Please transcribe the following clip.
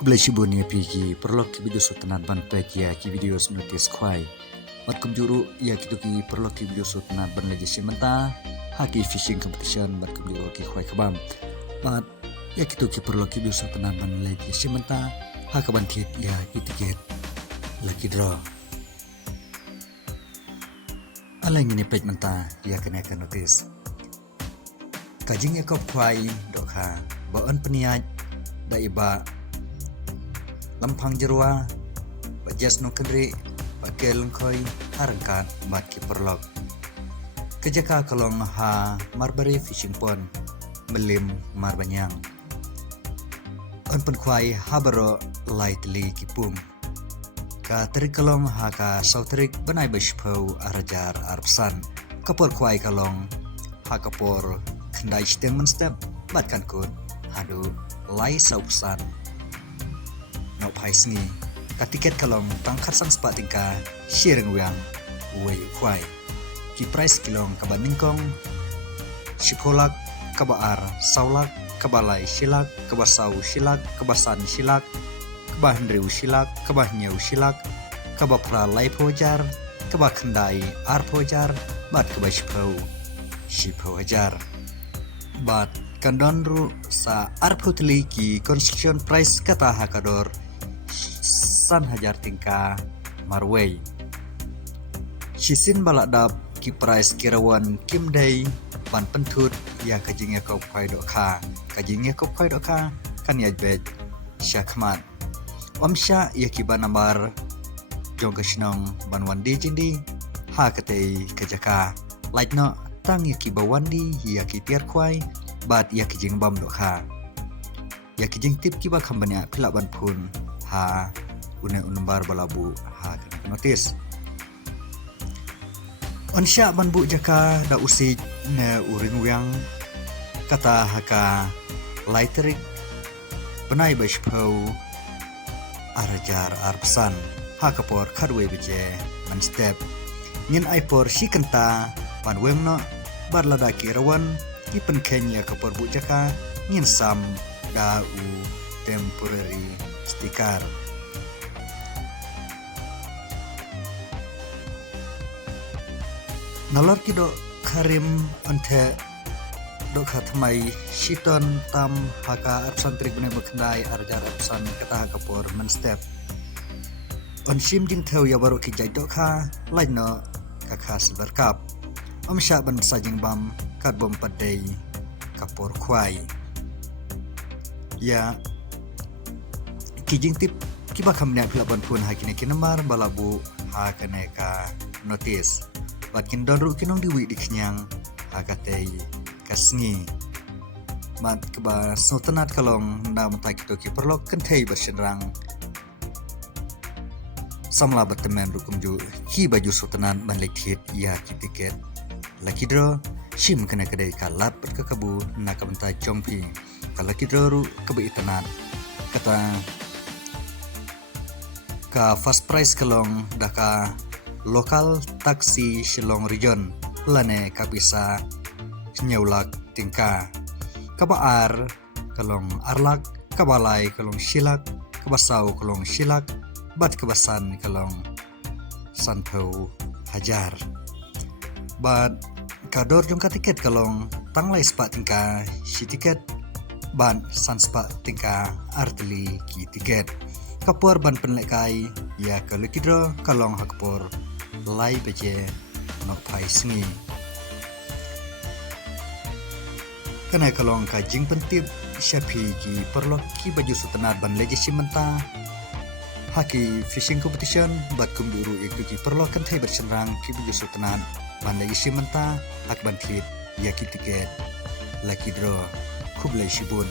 Kublai shibun ya pigi perlok ki video sutanat ban pek ya ki video notice kwai. Mat kum juru ya ki perlok ki video sutanat ban lagi sementa haki fishing competition mat kum juru ki kwai kabam. Mat ya ki perlok ki video sutanat ban lagi sementa hakaban tit ya ki tiket lagi draw. Alai ngini pek menta ya kena notice. Kajing ya kop kwai dokha baon peniaj da iba lampang jerua bajas no kendri bakel koi harangkat mat ki perlok kejaka kalong ha marbari fishing pond melim marbanyang on pen kwai habaro lightly kipum ka terik kalong ha ka sautrik banai bashpau arajar arpsan kapor kwai kalong ha kapor kendai steng menstep batkan kun hadu lai sausan no paisngi ka tiket kalong tangkat sang spa tingka shireng wiang wei kwai ki price kilong kaban ningkong shikolak kabaar saulak kabalai shilak kabasau shilak kabasan shilak kabahndriu shilak kabahnyau shilak kabapra lai pojar kabakhandai ar pojar bat kabashpau shipojar bat kandonru sa arputli ki construction price kata hakador 1,000 tingka marway shisin baladap ki price kirawan kimdai ban pentut ya kajingnya kau kwai dokha kan ya bet syakmat omsha ya ki banambar jongkashnong banwandi jindi ha katei kajaka like no tang ya ki bawandi ya ki tiar kwai bat ya ki jing bam dokha ya ki jing tip ki ba khambanya philaban phun ha une unumbar balabu ha notice onsya banbu jaka da usik ne uring wiang kata haka lightrik benai bashpau arajar arpsan ha kapor khadwe beje man step nyin aipor shikanta ban wengno barlada kirawan ki penkenya kapor bu jaka nyin sam da u temporary stiker nalor ki do karim ante do khatmai shiton tam haka arsan trik bune bekndai arjar arsan kata kapor man step on shim jing theu ya baru ki jai do kha laino kakha silver cup omsha ban sajing bam kat bom padai kapor kwai ya kijing tip kiba khamnya philaban phun hakine kinamar balabu ha kaneka notice batkin donru kinong diwi diknyang agatei kasngi mat keba sotanat kalong na matak to ki perlok kentei bersenrang samla batmen rukumju ki baju sotanat manlekit ya ki tiket laki dro shim kena kedai kalat berkekabu na kamenta jongpi kalaki dro ru kebe itanat kata ka first price kalong daka lokal taksi Shillong region lane kabisa nyeulak tingka kabaar kalong arlak kabalai kalong shilak kabasau kalong shilak bat kabasan kalong sanpau hajar bat kador jongka tiket kalong tanglai spa tingka shi tiket ban san spa tingka artili ki tiket kapur ban penlekai ya kalukidro kalong hakpur lai beje no paisngi kana kalong ka jing pentip syapi ki perlok ki baju sutanat ban leje simenta haki fishing competition bat kumduru ikut ki perlok kan thai bersenrang ki baju sutanat ban leje simenta hak ban thit ya ki tiket laki draw kublai shibun